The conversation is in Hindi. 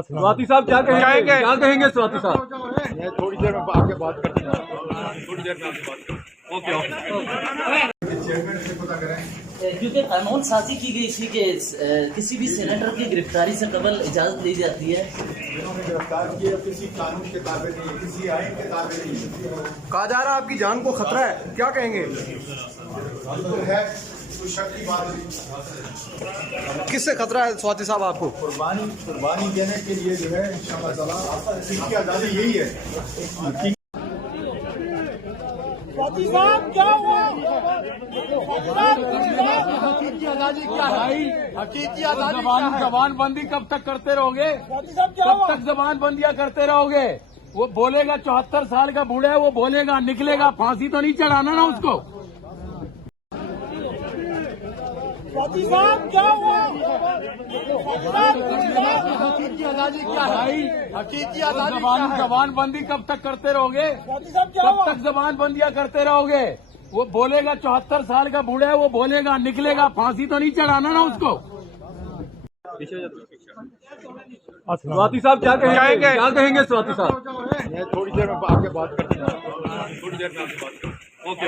स्वाति साहब क्या कहेंगे? क्या कहेंगे स्वाति साहब? मैं थोड़ी देर में आके बात करती हूँ। थोड़ी देर में आपसे बात करें। ओके। चेयरमैन से पता करें क्योंकि कानून साजी की गई थी कि किसी भी सेनेटर की गिरफ्तारी से कबल इजाजत दी जाती है। जिन्होंने गिरफ्तार किया किसी कानून के ताबे नहीं, किसी आइन के ताबे नहीं। कहा जा रहा है आपकी जान को खतरा है, क्या कहेंगे? बिल्कुल है, कोई शक की बात नहीं। किससे खतरा है स्वाति साहब आपको? कुर्बानी देने के लिए जो है इंशाअल्लाह ताला इसकी आज़ादी यही है। स्वाति साहब क्या हुआ? हकीकी आजादी क्या है? हकीकी आजादी जबानबंदी कब तक करते रहोगे? कब तक जबानबंदियां करते रहोगे? वो बोलेगा 74 साल का बूढ़ा है, वो बोलेगा निकलेगा, फांसी तो नहीं चढ़ाना ना उसको। स्वाति साहब क्या हुआ? हकीकी आजादी क्या है? हकीकी आजादी जबानबंदी कब तक करते रहोगे? कब तक जबानबंदियां करते रहोगे? वो बोलेगा 74 साल का बूढ़ा है, वो बोलेगा निकलेगा, फांसी तो नहीं चढ़ाना ना उसको। स्वाति साहब क्या कहेंगे? क्या कहेंगे स्वाति साहब? मैं थोड़ी देर में आके बात करती हूँ। थोड़ी देर में आपसे बात करें। ओके।